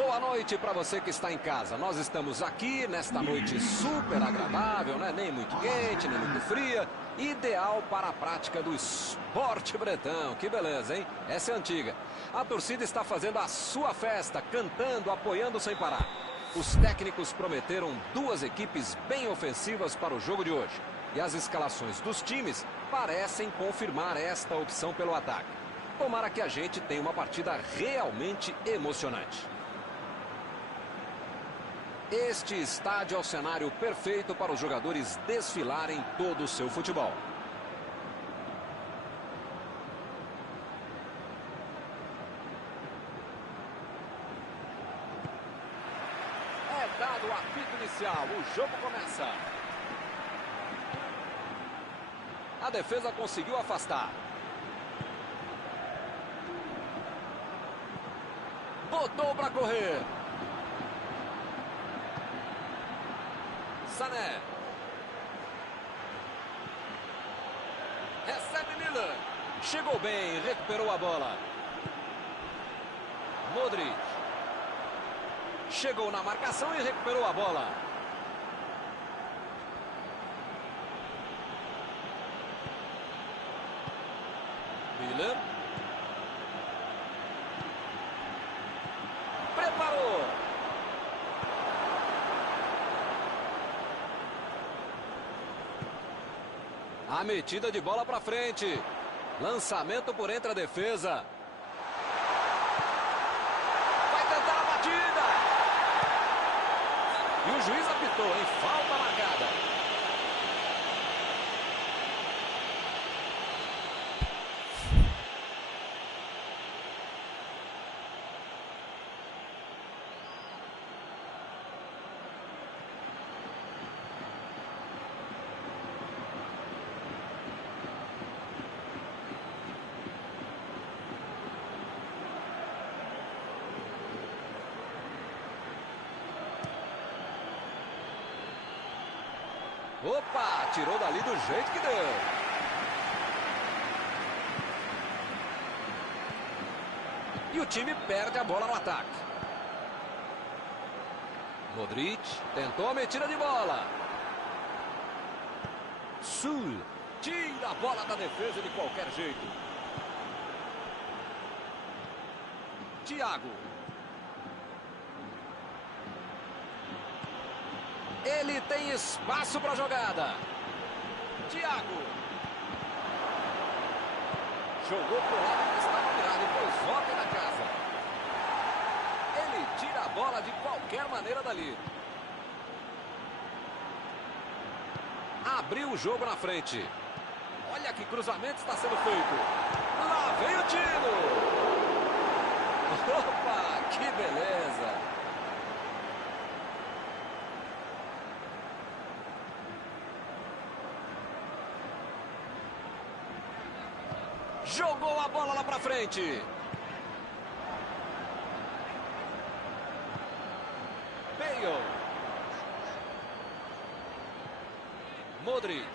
Boa noite para você que está em casa. Nós estamos aqui nesta noite super agradável, né? Nem muito quente, nem muito fria. Ideal para a prática do esporte bretão. Que beleza, hein? Essa é antiga. A torcida está fazendo a sua festa, cantando, apoiando sem parar. Os técnicos prometeram duas equipes bem ofensivas para o jogo de hoje. E as escalações dos times parecem confirmar esta opção pelo ataque. Tomara que a gente tenha uma partida realmente emocionante. Este estádio é o cenário perfeito para os jogadores desfilarem todo o seu futebol. É dado o apito inicial, o jogo começa. A defesa conseguiu afastar. Botou para correr. Sané. Recebe Miller. Chegou bem, recuperou a bola. Modric. Chegou na marcação e recuperou a bola. Miller. Preparou. A metida de bola para frente. Lançamento por entre a defesa. Vai tentar a batida. E o juiz apitou, hein? Falta marcada. Opa, tirou dali do jeito que deu. E o time perde a bola no ataque. Modric tentou a metida de bola. Sul tira a bola da defesa de qualquer jeito. Thiago. Ele tem espaço para a jogada. Thiago. Jogou para o lado que estava virado e pôs volta na casa. Ele tira a bola de qualquer maneira dali. Abriu o jogo na frente. Olha que cruzamento está sendo feito. Lá vem o tiro. Opa, que beleza. Jogou a bola lá pra frente. Bale. Modric.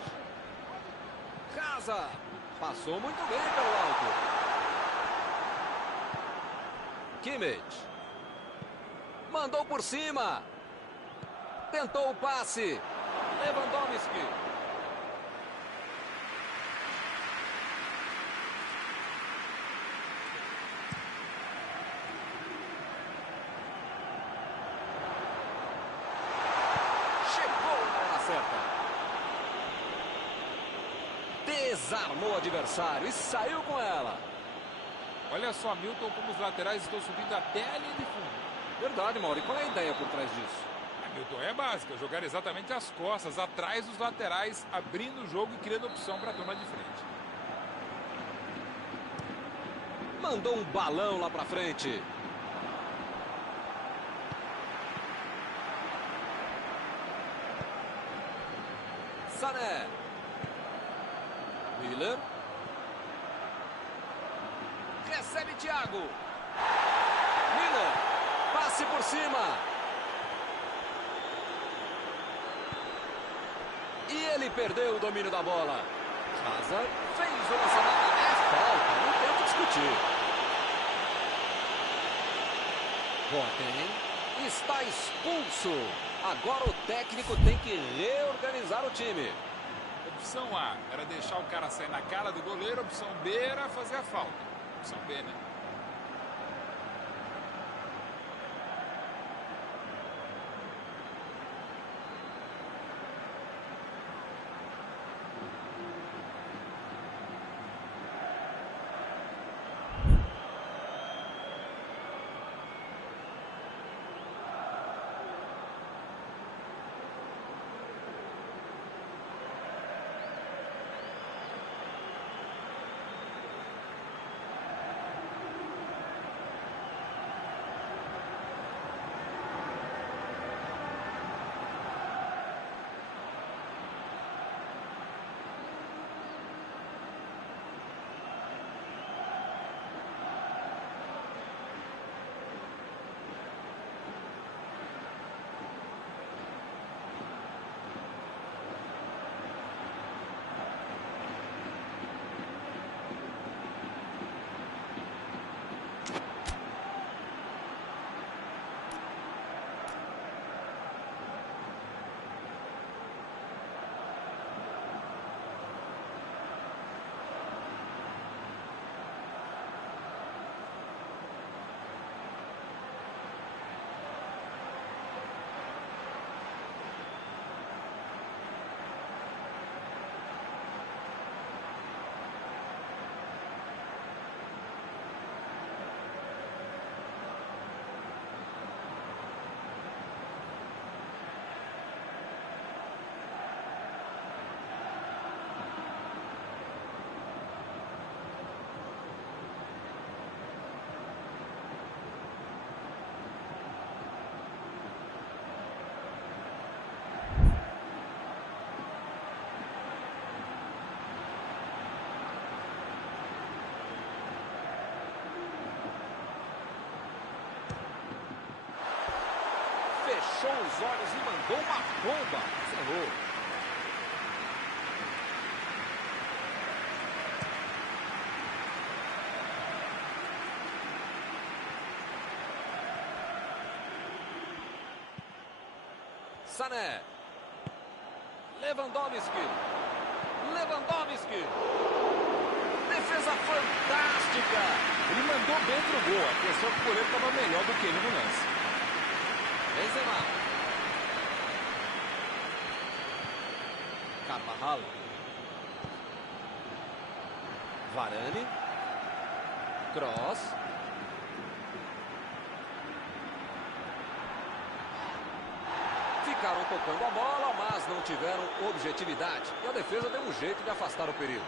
Casa. Passou muito bem pelo alto. Kimmich. Mandou por cima. Tentou o passe. Lewandowski. Desarmou o adversário e saiu com ela. Olha só, Milton, como os laterais estão subindo até a linha de fundo. Verdade, Mauro. E qual é a ideia por trás disso? Milton, é básica. Jogar exatamente as costas, atrás dos laterais, abrindo o jogo e criando opção para a turma de frente. Mandou um balão lá pra frente. Sané. Miller. Recebe Thiago. Miller. Passe por cima. E ele perdeu o domínio da bola. Hazard fez o lançamento. É falta, não tem o que discutir. Boateng está expulso. Agora o técnico tem que reorganizar o time. Opção A era deixar o cara sair na cara do goleiro. Opção B era fazer a falta. Opção B, né? Fechou os olhos e mandou uma bomba. Errou. Sané. Lewandowski. Defesa fantástica. Ele mandou bem pro gol. A questão é que o goleiro estava melhor do que ele no lance. Benzema. Carvajal. Varane. Kroos. Ficaram tocando a bola, mas não tiveram objetividade. E a defesa deu um jeito de afastar o perigo.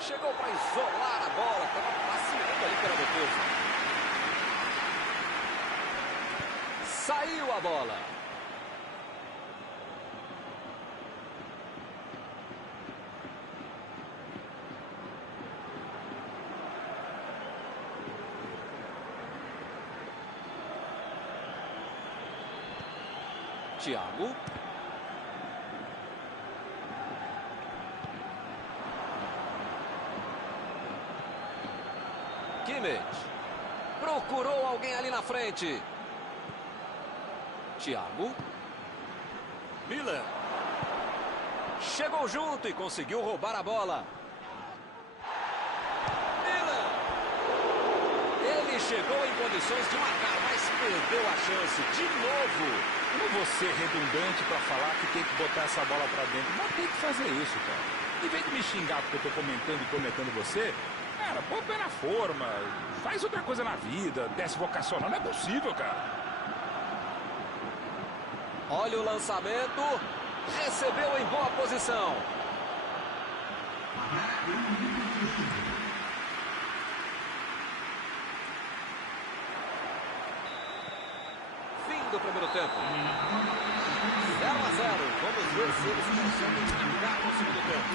Chegou para isolar a bola. Estava passeando ali pela defesa. Saiu a bola. Thiago. Kimmich. Procurou alguém ali na frente. Thiago. Miller. Chegou junto e conseguiu roubar a bola. Miller. Ele chegou em condições de marcar, mas perdeu a chance de novo. Eu não vou ser redundante para falar que tem que botar essa bola para dentro. Mas tem que fazer isso, cara. Em vez de me xingar porque eu tô comentando e cornetando você, cara, põe o pé na forma. Faz outra coisa na vida. Desce vocacional. Não é possível, cara. Olha o lançamento. Recebeu em boa posição. Fim do primeiro tempo. 0-0. Vamos ver se eles conseguem marcar no segundo tempo.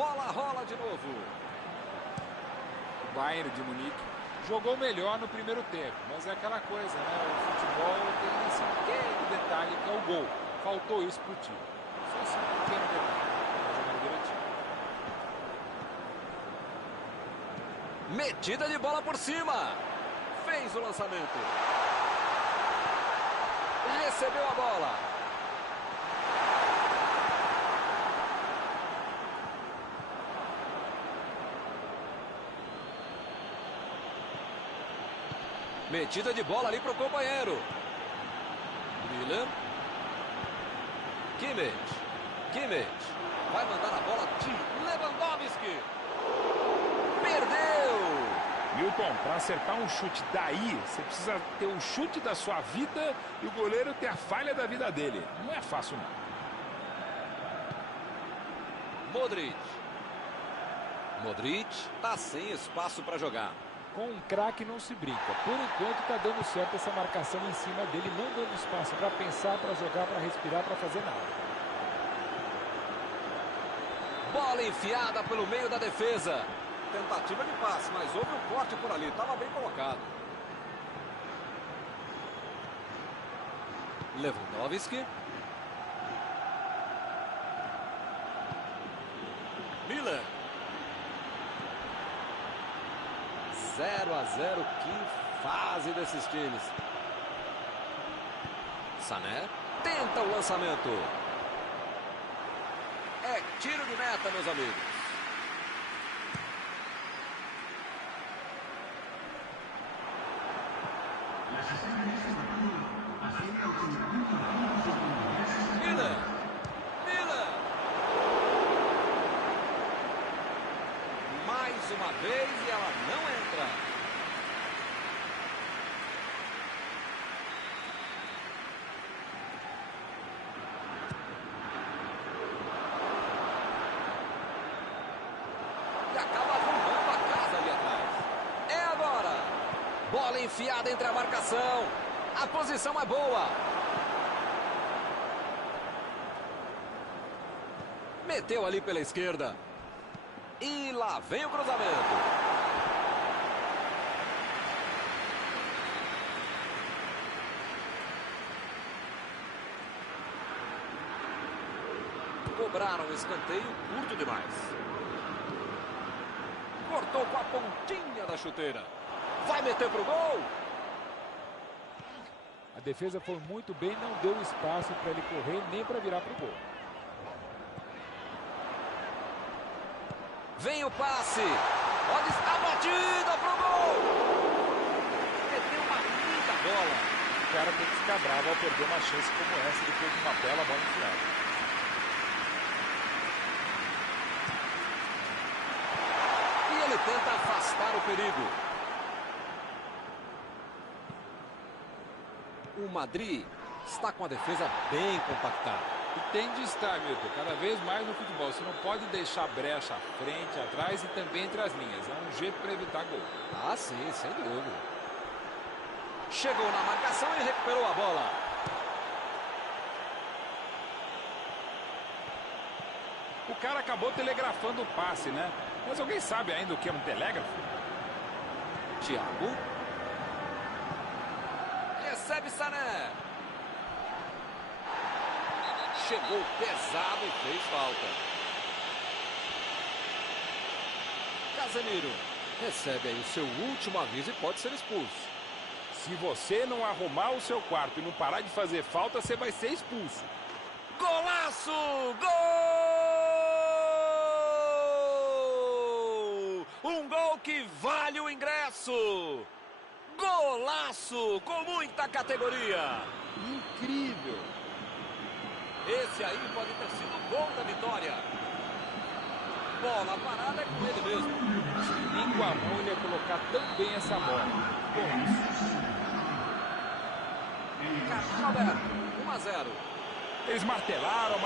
bola rola de novo. Bayern de Munique jogou melhor no primeiro tempo, mas é aquela coisa, né? O futebol tem esse pequeno detalhe que é o gol. Faltou isso pro time. Só esse pequeno detalhe. Tá jogando direitinho. Metida de bola por cima. Fez o lançamento. Recebeu a bola. Metida de bola ali para o companheiro. Milan. Kimmich. Vai mandar a bola de Lewandowski. Perdeu. Milton, para acertar um chute daí, você precisa ter o chute da sua vida e o goleiro ter a falha da vida dele. Não é fácil, não. Modric tá sem espaço para jogar. Com um craque não se brinca. Por enquanto tá dando certo essa marcação em cima dele, não dando espaço para pensar, para jogar, para respirar, para fazer nada. Bola enfiada pelo meio da defesa. Tentativa de passe, mas houve um corte por ali. Estava bem colocado. Lewandowski. Milan. 0-0, que fase desses times. Sané tenta o lançamento. É tiro de meta, meus amigos. Milan. Mais uma vez e ela não entra. E acaba arrumando a casa ali atrás. É agora. Bola enfiada entre a marcação. A posição é boa. Meteu ali pela esquerda. E lá vem o cruzamento. Cobraram o escanteio curto demais. Cortou com a pontinha da chuteira. Vai meter pro gol. A defesa foi muito bem, não deu espaço para ele correr nem para virar pro gol. Vem o passe. Olha a batida pro gol. Meteu uma linda bola. O cara tem que ficar bravo ao perder uma chance como essa depois de uma bela bola enfiada. E ele tenta afastar o perigo. O Madrid está com a defesa bem compactada. E tem de estar, Milton, cada vez mais no futebol. Você não pode deixar brecha à frente, atrás e também entre as linhas. É um jeito para evitar gol. Ah, sim, sem dúvida. Chegou na marcação e recuperou a bola. O cara acabou telegrafando o passe, né? Mas alguém sabe ainda o que é um telégrafo? Thiago. Recebe Sané. Chegou pesado e fez falta. Casemiro recebe aí o seu último aviso e pode ser expulso. Se você não arrumar o seu quarto e não parar de fazer falta, você vai ser expulso. Golaço! Gol! Um gol que vale o ingresso! Golaço! Com muita categoria! Incrível! Esse aí pode ter sido o gol da vitória. Bola parada é com ele mesmo. Nem com a mão ele ia colocar tão bem essa bola. Bom, isso. Cartão aberto, 1-0. Eles martelaram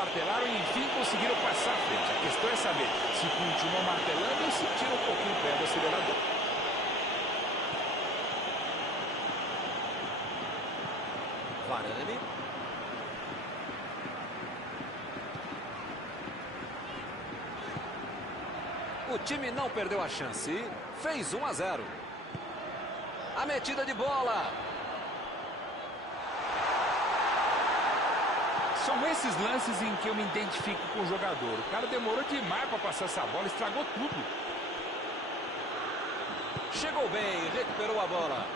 e enfim conseguiram passar à frente. A questão é saber se continuam martelando ou se tiram um pouquinho o pé do acelerador. Varane. time não perdeu a chance e fez 1 a 0. A metida de bola. São esses lances em que eu me identifico com o jogador. O cara demorou demais para passar essa bola, estragou tudo. Chegou bem, recuperou a bola.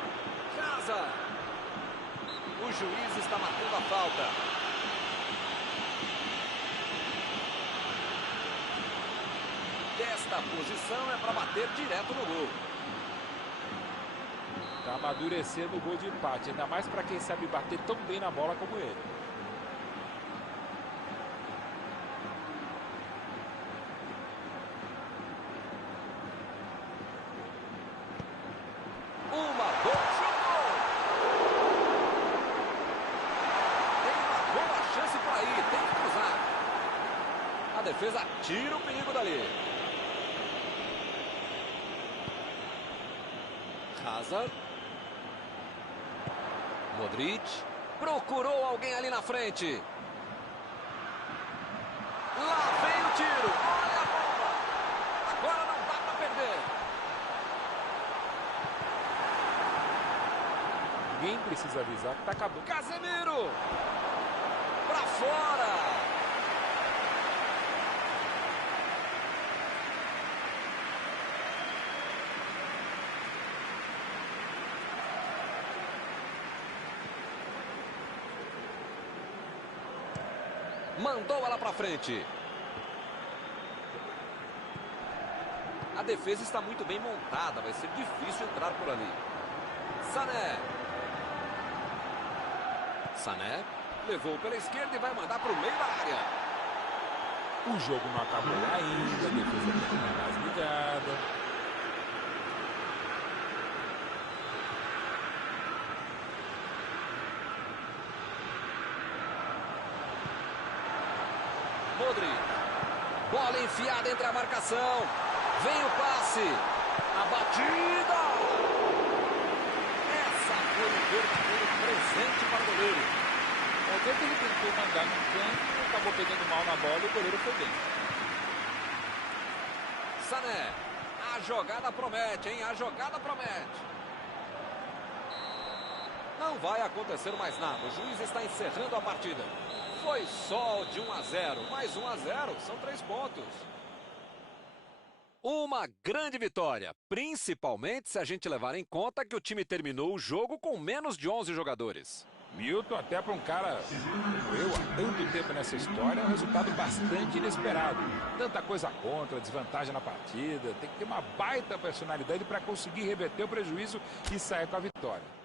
Casa. O juiz está marcando a falta. Desta posição é para bater direto no gol. Tá amadurecendo o gol de empate, ainda mais para quem sabe bater tão bem na bola como ele. Uma boa chutou. Tem uma boa chance por aí, tem que cruzar. A defesa tira o perigo dali. Hazard. Modric. Procurou alguém ali na frente. Lá vem o tiro. Olha a bola. Agora não dá para perder. Ninguém precisa avisar que tá acabando. Casemiro. Para fora. Mandou ela para frente. A defesa está muito bem montada. Vai ser difícil entrar por ali. Sané. Sané levou pela esquerda e vai mandar para o meio da área. O jogo não acabou ainda. A defesa tem mais ligada. Modric. Bola enfiada entre a marcação. Vem o passe. A batida. Essa foi um verdadeiro presente para o goleiro. Ao ver que ele tentou mandar no canto, acabou pegando mal na bola e o goleiro foi bem. Sané. A jogada promete, hein? A jogada promete. Não vai acontecer mais nada. O juiz está encerrando a partida. Foi só de 1 a 0. Mais 1 a 0. São 3 pontos. Uma grande vitória. Principalmente se a gente levar em conta que o time terminou o jogo com menos de 11 jogadores. Milton, até para um cara como eu, há tanto tempo nessa história, é um resultado bastante inesperado. Tanta coisa contra, desvantagem na partida. Tem que ter uma baita personalidade para conseguir reverter o prejuízo e sair com a vitória.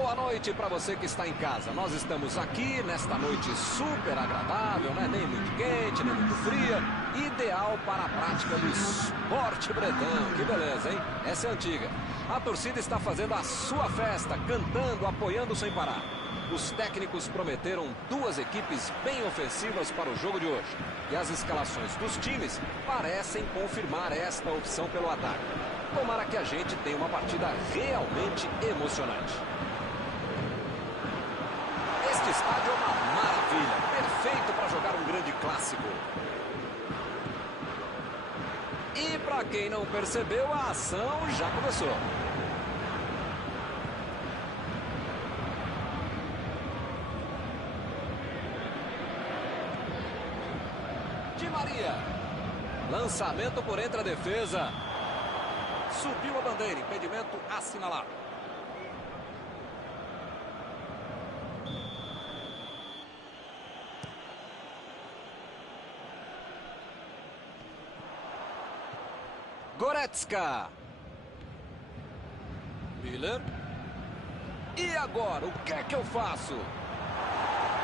Boa noite para você que está em casa. Nós estamos aqui nesta noite super agradável, né? Nem muito quente, nem muito fria. Ideal para a prática do esporte bretão. Que beleza, hein? Essa é antiga. A torcida está fazendo a sua festa, cantando, apoiando sem parar. Os técnicos prometeram duas equipes bem ofensivas para o jogo de hoje. E as escalações dos times parecem confirmar esta opção pelo ataque. Tomara que a gente tenha uma partida realmente emocionante. Este estádio é uma maravilha, perfeito para jogar um grande clássico. E para quem não percebeu, a ação já começou. Di Maria. Lançamento por entre a defesa. Subiu a bandeira, impedimento assinalado. Goretzka. Miller. E agora, o que é que eu faço?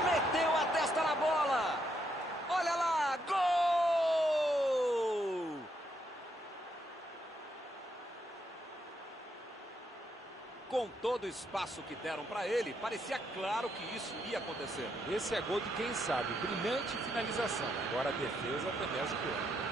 Meteu a testa na bola. Olha lá, gol! Com todo o espaço que deram para ele, parecia claro que isso ia acontecer. Esse é gol de quem sabe. Brilhante finalização. Agora a defesa foi mesmo gol.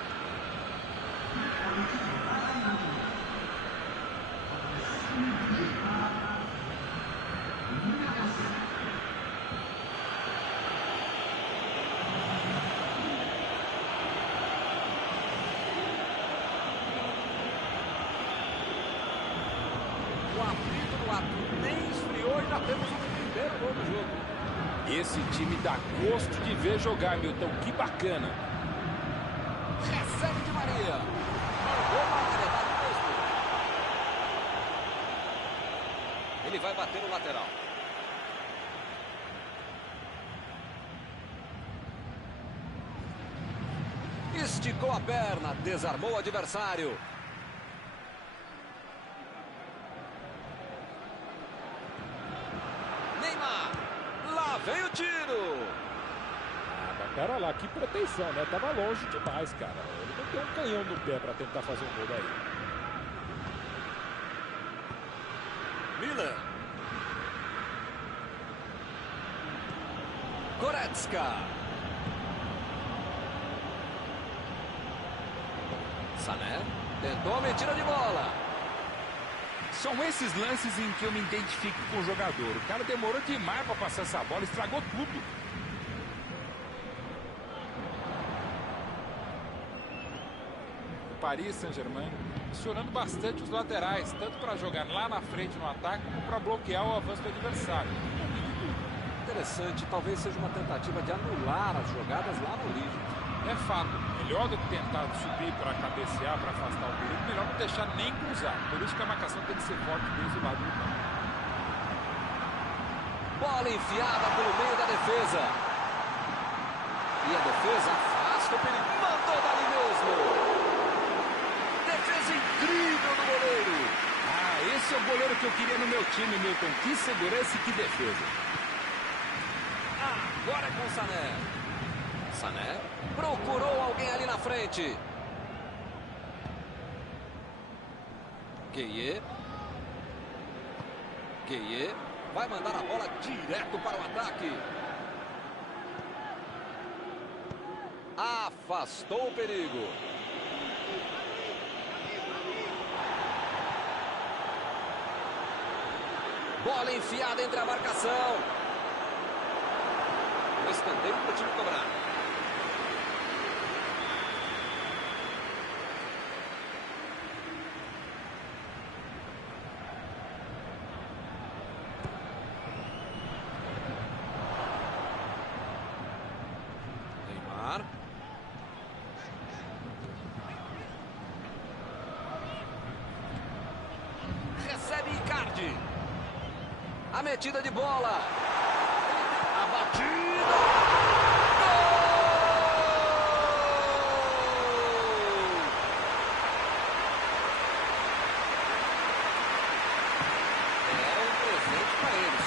O apito do lado nem esfriou e já temos o primeiro gol do jogo. Esse time dá gosto de ver jogar, Milton. Que bacana. Recebe Di Maria. Mandou para a lateral mesmo. Ele vai bater no lateral. Esticou a perna, desarmou o adversário. Neymar. Lá vem o tiro. Mas pera lá, que proteção, né? Tava longe demais, cara. Ele não tem um canhão no pé para tentar fazer um gol daí. Miller. Goretzka. Sané tentou a metida de bola. São esses lances em que eu me identifico com o jogador. O cara demorou demais para passar essa bola, estragou tudo. O Paris Saint-Germain acionando bastante os laterais, tanto para jogar lá na frente no ataque, como para bloquear o avanço do adversário. Interessante, talvez seja uma tentativa de anular as jogadas lá no origem. É fato, melhor do que tentar subir para cabecear, para afastar o perigo, melhor não deixar nem cruzar. Por isso que a marcação tem que ser forte desde o lado do campo. Bola enfiada pelo meio da defesa. E a defesa afasta o perigo. Mandou dali mesmo. Defesa incrível do goleiro. Ah, esse é o goleiro que eu queria no meu time, Milton. Que segurança e que defesa. Agora é com o Sané. Sané procurou alguém ali na frente. Gueye vai mandar a bola direto para o ataque. Afastou o perigo. Bola enfiada entre a marcação. O escanteio para o time cobrar. Neymar. Recebe Icardi. A metida de bola. A batida. Gol! Era um presente para eles.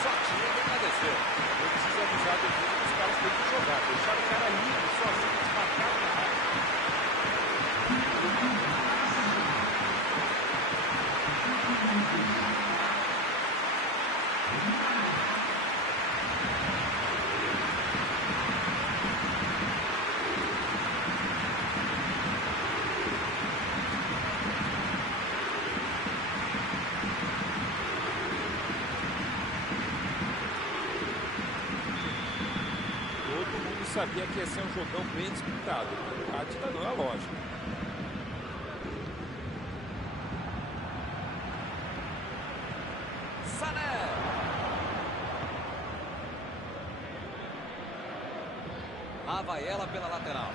Cruzeiro. Eu preciso avisar a defesa que os caras têm que jogar. Deixar o cara livre, sozinho, desmarcado na área. Sabia que ia ser um jogão bem disputado. O empate tá dando a lógica. Sané. Lá vai ela pela lateral.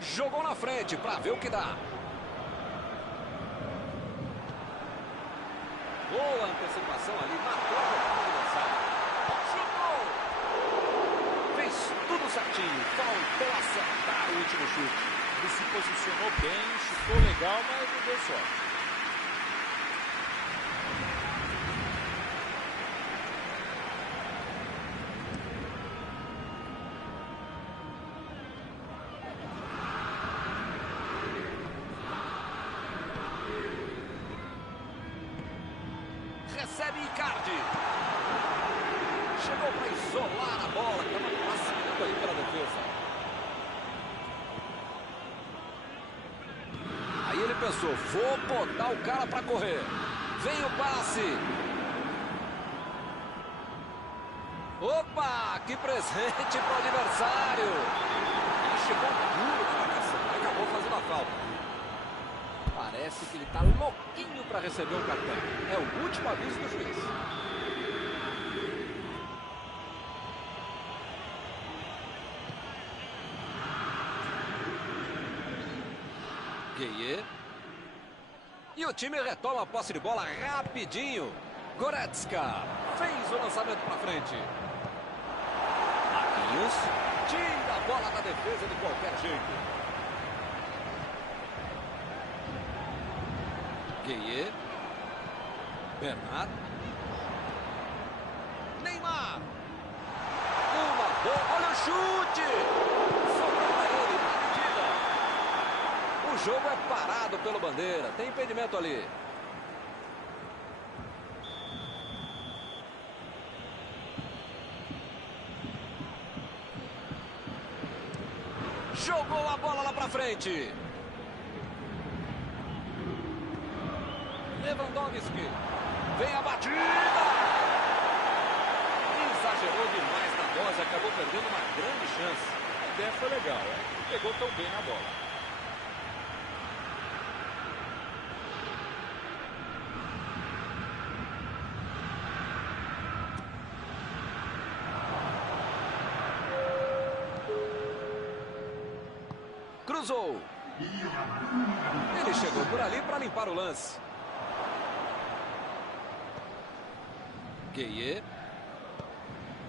Jogou na frente para ver o que dá. Boa antecipação ali, matou a jogada do adversário. Chutou! Fez tudo certinho, faltou acertar o último chute. Ele se posicionou bem, chutou legal, mas não deu sorte. Recebe Icardi. Chegou para isolar a bola. Estava passando ali pela defesa. Aí ele pensou, vou botar o cara para correr. Vem o passe. Opa, que presente para o adversário. Ele chegou duro na marcação. Acabou fazendo a falta. Parece que ele está louquinho para receber um cartão. É o último aviso do juiz. Gueye. E o time retoma a posse de bola rapidinho. Goretzka fez o lançamento para frente. Marquinhos tira a bola da defesa de qualquer jeito. Gueye. Bernat. Neymar. Uma boa. Olha o chute. Sobrou para ele na medida. O jogo é parado pelo Bandeira. Tem impedimento ali. Jogou a bola lá para frente. Lewandowski. Vem a batida. Exagerou demais na dose. Acabou perdendo uma grande chance. A ideia foi legal, né? Não pegou tão bem na bola. Cruzou. Ele chegou por ali para limpar o lance. Gueye.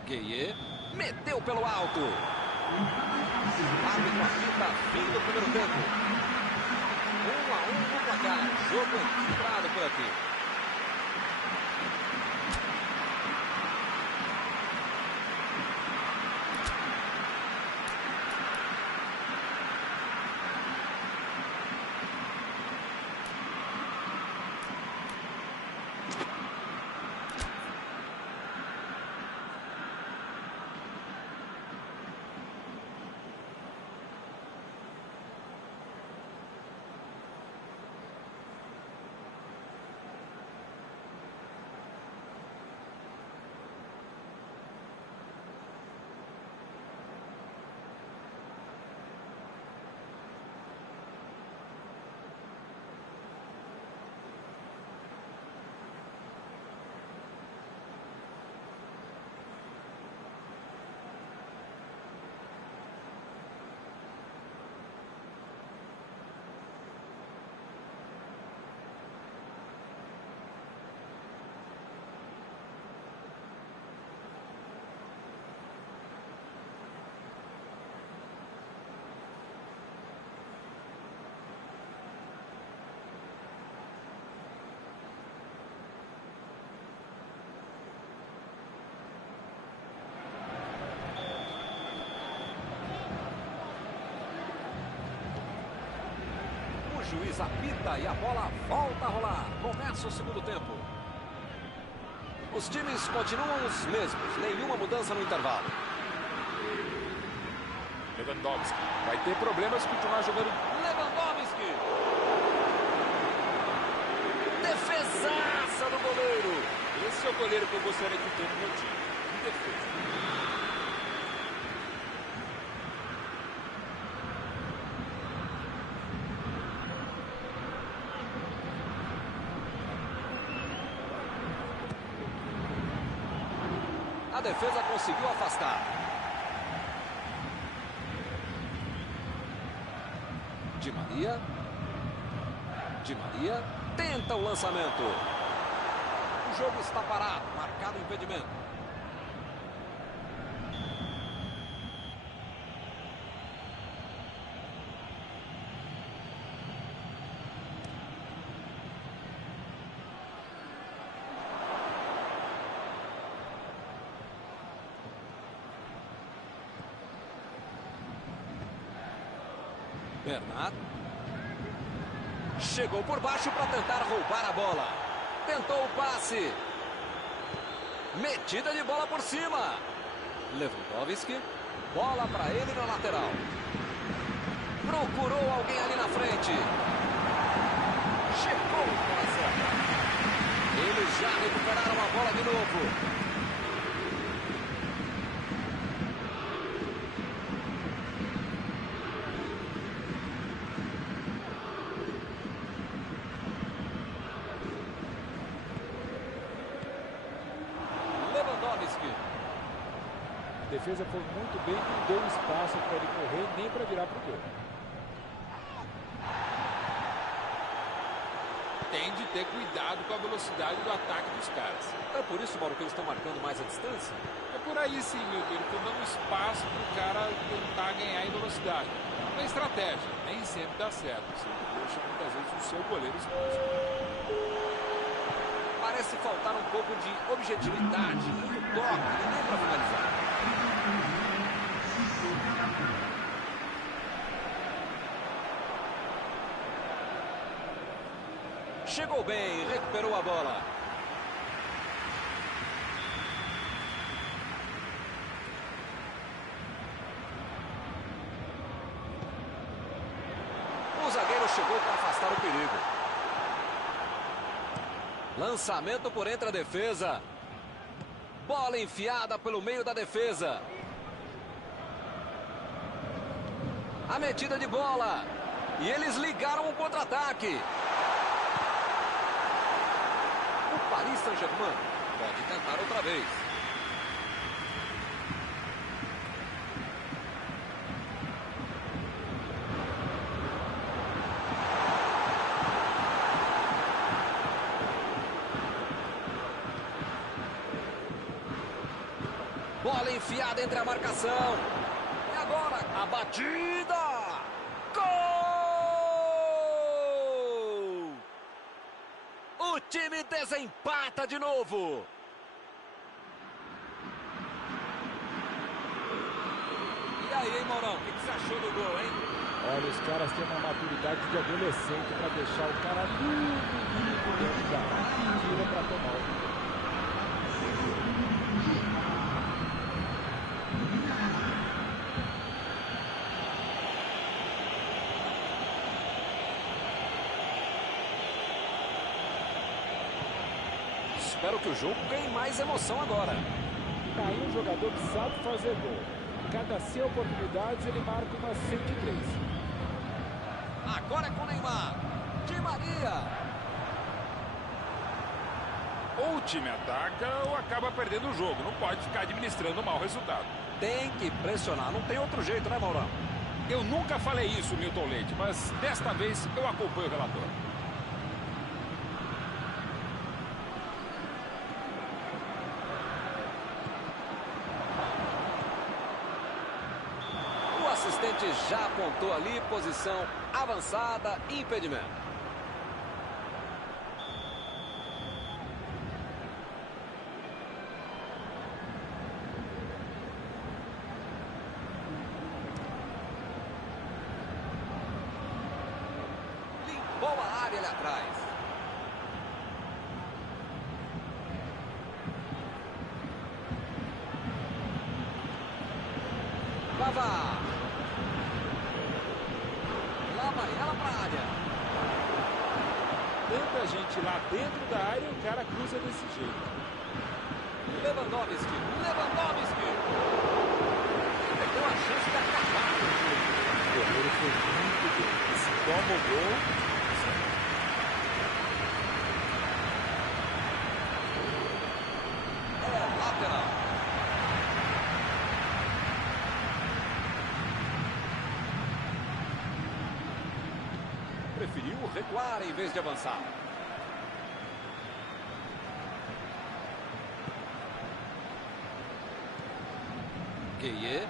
Gueye. Meteu pelo alto. Árbitro apita fim do primeiro tempo. 1-1 no placar. Jogo equilibrado por aqui. juiz apita e a bola volta a rolar. Começa o segundo tempo. Os times continuam os mesmos, nenhuma mudança no intervalo. Lewandowski vai ter problemas se continuar jogando. Lewandowski! Defesaça do goleiro! Esse é o goleiro que eu gostaria de ter no meu time. Que defesa! A defesa conseguiu afastar. Di Maria. Di Maria tenta o lançamento. O jogo está parado, marcado o impedimento. Bernat chegou por baixo para tentar roubar a bola. Tentou o passe. Metida de bola por cima. Lewandowski. Bola para ele na lateral. Procurou alguém ali na frente. Chegou o coração. Eles já recuperaram a bola de novo. A defesa foi muito bem, não deu espaço para ele correr, nem para virar para o gol. Tem de ter cuidado com a velocidade do ataque dos caras. É por isso, Mauro, que eles estão marcando mais a distância? É por aí sim, Milton. Ele está dando espaço para o cara tentar ganhar em velocidade. É uma estratégia, nem sempre dá certo. Você deixa muitas vezes o seu goleiro exposto. Parece faltar um pouco de objetividade, muito toque, e nem para finalizar. Chegou bem, recuperou a bola. O zagueiro chegou para afastar o perigo. Lançamento por entre a defesa. Bola enfiada pelo meio da defesa. A metida de bola. E eles ligaram o contra-ataque. O Paris Saint-Germain pode tentar outra vez. Bola enfiada entre a marcação. E agora a batida. Gol! O time desempata de novo. E aí, hein, Maurão? O que você achou do gol, hein? Olha, os caras têm uma maturidade de adolescente para deixar o cara livre dentro da área. Tira para tomar o gol. Espero que o jogo ganhe mais emoção agora. Tá aí um jogador que sabe fazer gol. Cada 100 oportunidades ele marca umas 103. Agora é com o Neymar. Di Maria. Ou o time ataca ou acaba perdendo o jogo. Não pode ficar administrando um mau resultado. Tem que pressionar. Não tem outro jeito, né, Maurão? Eu nunca falei isso, Milton Leite, mas desta vez eu acompanho o relator. O assistente já apontou ali, posição avançada, impedimento. Limpou área ali atrás. Vavá. Lá vai ela para a área. Tanta gente lá dentro da área e o cara cruza desse jeito. Lewandowski. Ele deu a chance de acabar com o jogo. O goleiro foi muito bem. Se toma o gol, é lateral. Preferiu recuar em vez de avançar. Gueye.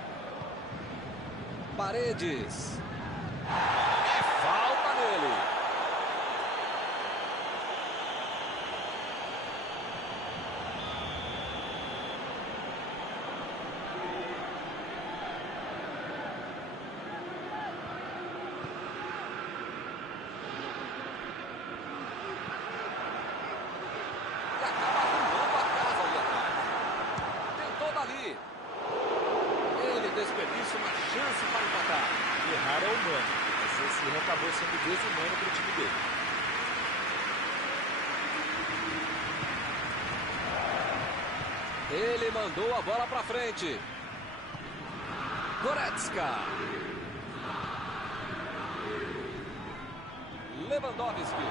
Paredes. É falta nele. E acaba arrumando a casa ali atrás. Tentou dali. Ele desperdiça uma chance para empatar. errar é humano. Mas esse erro acabou sendo desumano para o time dele. Ele mandou a bola para frente. Goretzka. Lewandowski.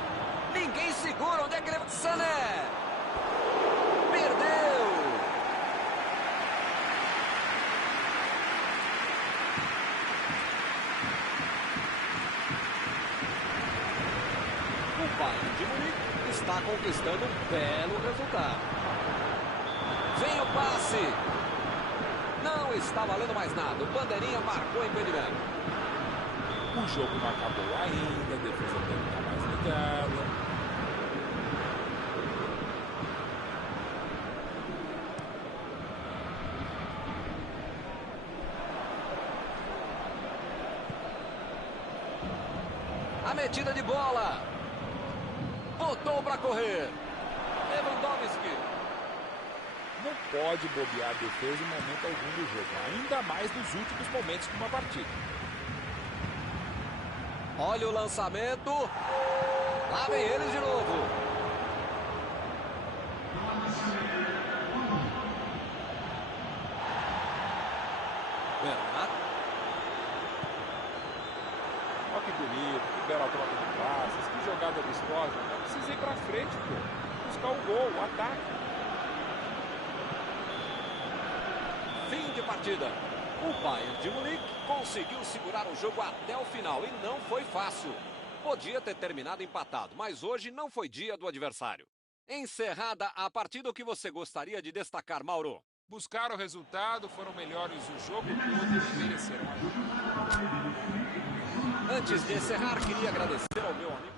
Ninguém segura. Onde é que ele... Sané. Perdeu. O Bayern de Munique está conquistando um belo resultado. Vem o passe. Não está valendo mais nada. O bandeirinha marcou impedimento. O jogo não acabou ainda. A defesa tem que estar mais ligada. A metida de bola. Botou para correr. Lewandowski. Não pode bobear a defesa em momento algum do jogo. Ainda mais nos últimos momentos de uma partida. Olha o lançamento. Lá vem eles de novo. Bernat. Olha que bonito, que bela troca de passes, que jogada vistosa. Não precisa ir pra frente, pô. Buscar o gol, o ataque. Fim de partida. O Bayern de Munique conseguiu segurar o jogo até o final e não foi fácil. Podia ter terminado empatado, mas hoje não foi dia do adversário. Encerrada a partida, o que você gostaria de destacar, Mauro? Buscaram o resultado, foram melhores o jogo todo e mereceram a vitória. Antes de encerrar, queria agradecer ao meu amigo